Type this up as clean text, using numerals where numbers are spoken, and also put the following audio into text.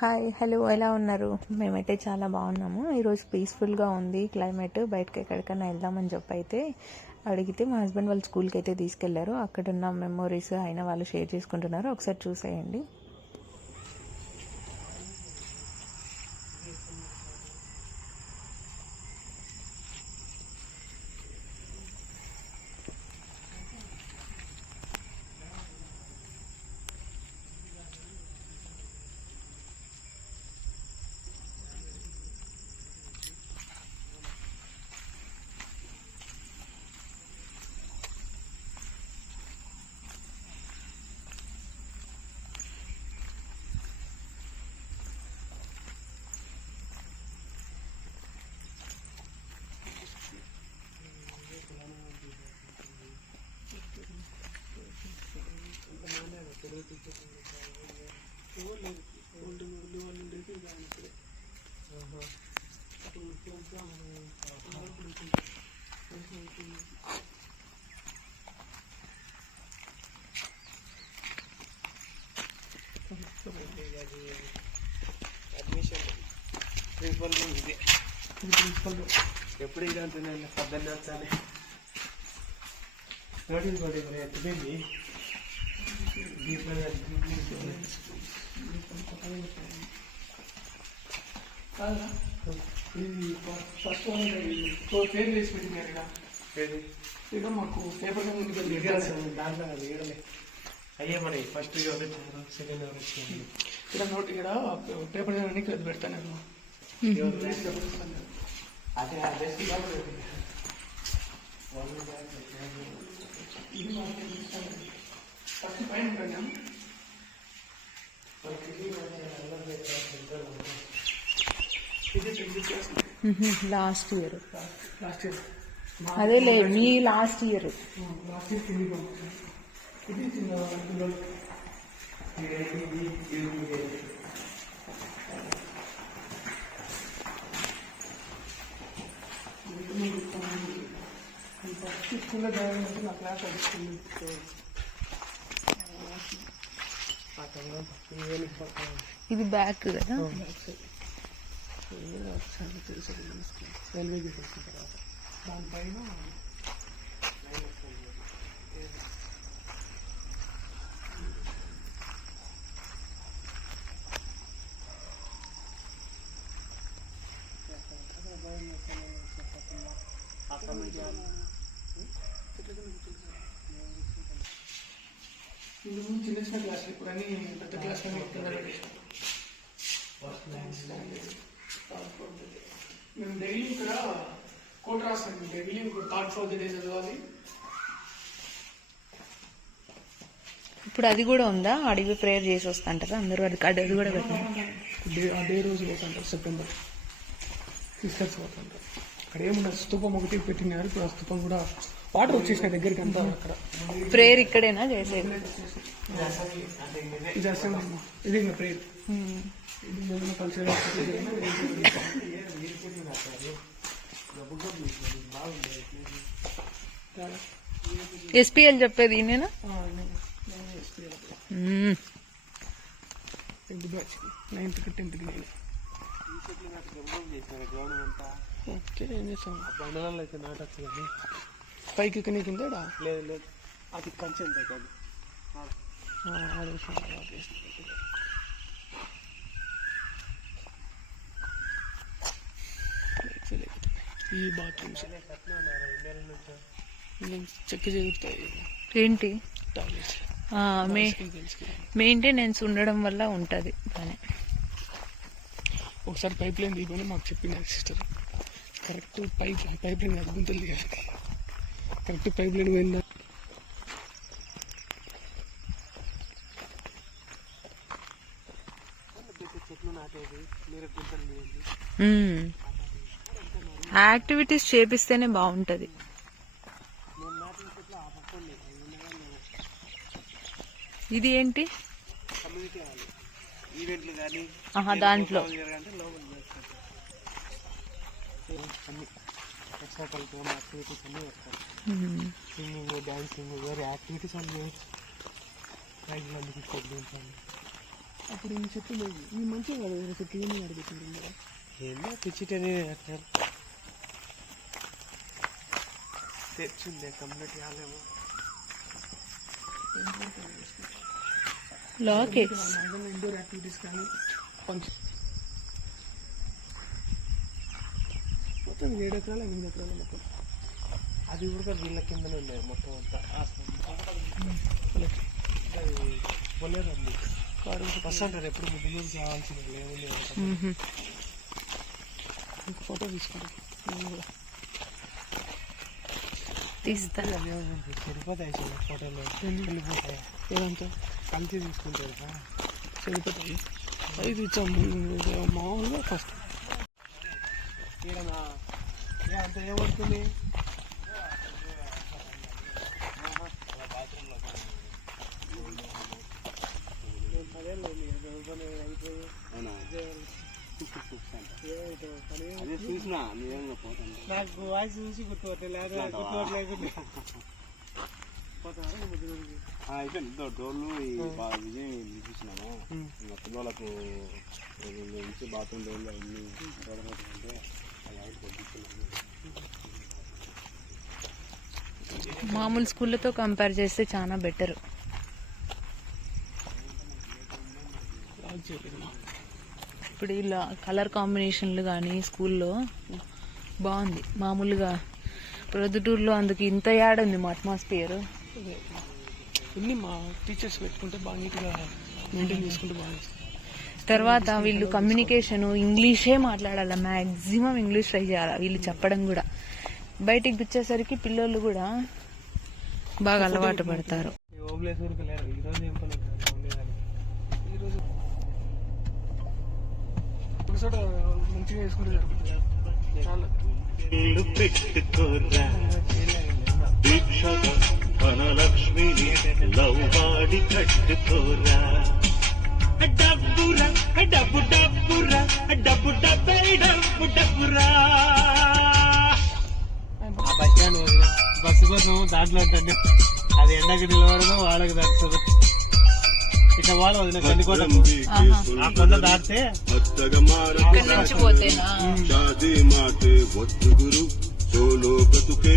Hi hello ఎలా ఉన్నారు? మేమైతే చాలా బాగున్నాము. ఈరోజు పీస్ఫుల్గా ఉంది క్లైమేట్. బయటకి ఎక్కడికైనా వెళ్దామని చెప్పి అయితే అడిగితే మా హస్బెండ్ వాళ్ళు స్కూల్కి అయితే తీసుకెళ్లారు. అక్కడున్న మెమోరీస్ అయినా వాళ్ళు షేర్ చేసుకుంటున్నారు. ఒకసారి చూసేయండి. అడ్మిషన్ ప్రిన్సిపల్ ఇదే ప్రిన్సిపల్ ఎప్పుడు ఇది అంటున్నాను పొద్దున్నే వచ్చాలి నోటీస్ కూడా ఇక్కడ ఎత్తుపోయింది ఇది ఫస్ట్ పేరు వేసి పెట్టినారు ఇక్కడ మాకు పేపర్ దాంట్లో అది ఏడలే అయ్యే మరి ఫస్ట్ ఎవరు వచ్చారు సెకండ్ ఎవరు వచ్చారు ఇక్కడ నోట్ ఇక్కడ పేపర్ చేయడానికి అది పెడతాను అదే అడ్రస్ ఇది ఫస్ట్ పైన ఉంటాను లాస్ట్ ఇయర్ లాస్ట్ ఇయర్ అదేలే మీ లాస్ట్ ఇయర్ లాస్ట్ ఇయర్ కింది ఇది చిన్న ఫస్ట్ స్కూల్లో జాయిన్ అయితే నా క్లాస్ అడుగుతుంది ఇది బ్యాక్ కదా. రైల్వే గేట్ వచ్చిన తర్వాత దానిపైన చిన్న చిన్న క్లాసులు ఇప్పుడు అన్ని పెద్ద క్లాసులు మేము డైలీ ఇక్కడ కోట్ రాస్తాం. డైలీ ఇక్కడ థర్డ్ ఫోర్త్ డే చదవాలి. ఇప్పుడు అది కూడా ఉందా? అడిగి ప్రేయర్ చేసి వస్తాంటారా అందరూ? అది కూడా పెట్టండి. ఆ డే రోజు పోతుంటారు. సెప్టెంబర్ సిస్టర్స్ పోతుంటారు. అక్కడ ఏముండదు, స్తూపం ఒకటి పెట్టినారు. ఇప్పుడు ఆ స్తూపం కూడా వాటర్ వచ్చేసిన దగ్గరికి అంతా. అక్కడ ప్రేయర్ ఇక్కడేనా చేసేది? ఇది అసెంబ్లీ, ఇది ఇంకా ప్రేయర్. ఇది కల్చర్ ఎస్పీఎల్ చెప్పేది నేనా? నైన్త్ కి 10th కి ఓకే. ఏం చేస్తాం, బండలలో అయితే నాటచ్చు కానీ పైకి ఎక్కని కింద లేదు లేదు అది కంచె కాదు. ఈ బాత్రూమ్స్ చెక్ జరుగుతాయి. ఏంటి టాయిలెట్స్ మెయింటెనెన్స్ ఉండడం వల్ల ఉంటుంది కానీ. ఒకసారి పైప్ లైన్ దిగుకొని మాకు చెప్పింది సిస్టర్. కరెక్ట్ పైప్ లైన్ అద్భుతుంది కదా, కరెక్ట్ పైప్ లైన్ పోయిందా. చెట్లు నాటేది మీరు గుంతలు యాక్టివిటీస్ చేపిస్తేనే బాగుంటుంది. ఇది ఏంటి? కమ్యూనిటీ హాల్ ఈవెంట్లు కానీ దాంట్లో ఎక్స్ట్రా కరికులర్ యాక్టివిటీస్ అన్నీ పెడతారు. సింగింగ్, డాన్సింగ్, వేరే యాక్టివిటీస్ అన్నీ ప్రైజ్ మందికి ఇస్తారు. అప్పుడు ఈ చెట్లు లేవు ఈ మంచిగా కాదు ఒక చెట్లు ఏమి అడుగుతుంది ఏందో పిచ్చిటని తెచ్చిందే కంప్లీట్ కాలేమో. లాకెట్స్ ఇండోర్ యాక్టివిటీస్ కానీ కొంచెం మొత్తం 7 ఎకరాలు 8 ఎకరాలు మొత్తం. అది కూడా వీళ్ళ కిందనే ఉన్నాయి మొత్తం అంతా. పోలేదు అండి బస్ అంటారు ఎప్పుడు ముద్దు మీద కావాల్సింది ఏముంది. ఫోటో తీసుకుంటాం తీస్తా. సరిపోతాయి ఫోటోలు వెళ్ళిపోతాయి. ఏదంతా కలిసి తీసుకుంటారు సరిపోతాయి. ఇది ఇచ్చాము మామూలుగా ఫస్ట్ అంత ఏమవుతుంది. నాకు వాయిస్ చూసి గుర్తుపట్టే గుర్తుపట్టలేకుండా అయిపోయింది డోర్లు విజయం చూపించినాము. ఇంకా పిల్లలకు నుంచి బాత్రూమ్ డోర్లు అన్ని అంటే మామూలు స్కూళ్ళతో కంపేర్ చేస్తే చాలా బెటర్. ఇప్పుడు ఇలా కలర్ కాంబినేషన్లు కానీ స్కూల్లో బాగుంది. మామూలుగా ప్రొద్దుటూరులో అందుకు ఇంత యాడ్ ఉంది మా అట్మాస్ఫియర్. ఇన్ని మా టీచర్స్ పెట్టుకుంటే బాగా నీట్గా మెయింటైన్ చేసుకుంటే బాగా. తర్వాత వీళ్ళు కమ్యూనికేషన్ ఇంగ్లీషే మాట్లాడాలి, మ్యాక్సిమం ఇంగ్లీష్ ట్రై చేయాలి వీళ్ళు చెప్పడం కూడా. బయటికి వచ్చేసరికి పిల్లలు కూడా బాగా అలవాటు పడతారు. ఓబ్లేసూరుకు లేరు ఈరోజు ఏం పని ఈరోజు ఒక చోట మంచిగా చేసుకుంటే జరుగుతుంది. చాలా ధనలక్ష్మిని లవ్వాడి కట్టుకోరా డబ్బురా డబ్బు డబ్బురా డబ్బు డబ్బే డబ్బు డబ్బురా. బస్ స్టాండ్ బస్సు కోసం దాంట్లో ఉంటుంది. అది ఎండకి నిలవడదు వాళ్ళకి దడుతుంది. ఇట్లా వాళ్ళు వదిన కందికోట ఆ కొండ దాటితే నుంచి పోతేనా షాదీ మాటే వద్దు గురు సోలో బతుకే